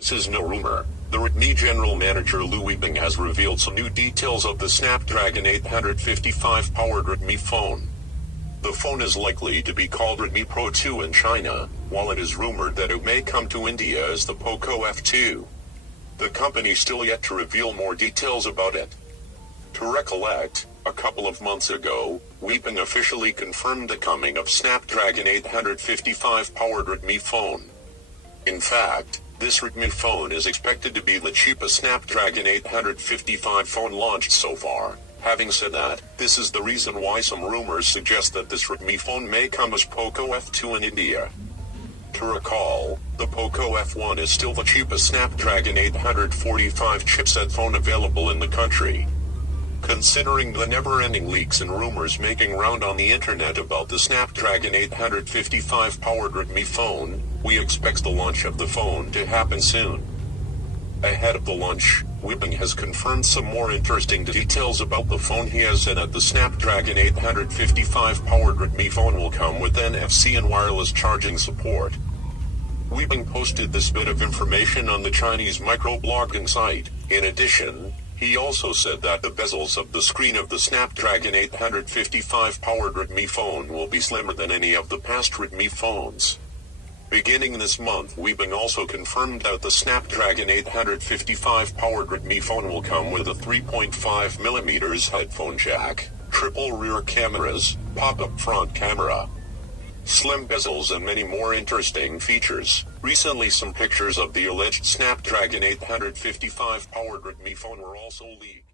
This is no rumor. The Redmi general manager Lu Weibing has revealed some new details of the Snapdragon 855 powered Redmi phone. The phone is likely to be called Redmi Pro 2 in China, while it is rumored that it may come to India as the Poco F2. The company still yet to reveal more details about it. To recollect, a couple of months ago, Weibing officially confirmed the coming of Snapdragon 855 powered Redmi phone. In fact, this Redmi phone is expected to be the cheapest Snapdragon 855 phone launched so far. Having said that, this is the reason why some rumors suggest that this Redmi phone may come as Poco F2 in India. To recall, the Poco F1 is still the cheapest Snapdragon 845 chipset phone available in the country. Considering the never-ending leaks and rumors making round on the internet about the Snapdragon 855 powered Redmi phone, we expect the launch of the phone to happen soon. Ahead of the launch, Weibing has confirmed some more interesting details about the phone. He has said that the Snapdragon 855 powered Redmi phone will come with NFC and wireless charging support. Weibing posted this bit of information on the Chinese microblogging site. In addition, he also said that the bezels of the screen of the Snapdragon 855 powered Redmi phone will be slimmer than any of the past Redmi phones. Beginning this month, Weibing also confirmed that the Snapdragon 855 powered Redmi phone will come with a 3.5mm headphone jack, triple rear cameras, pop-up front camera, slim bezels and many more interesting features. Recently, some pictures of the alleged Snapdragon 855 powered Redmi phone were also leaked.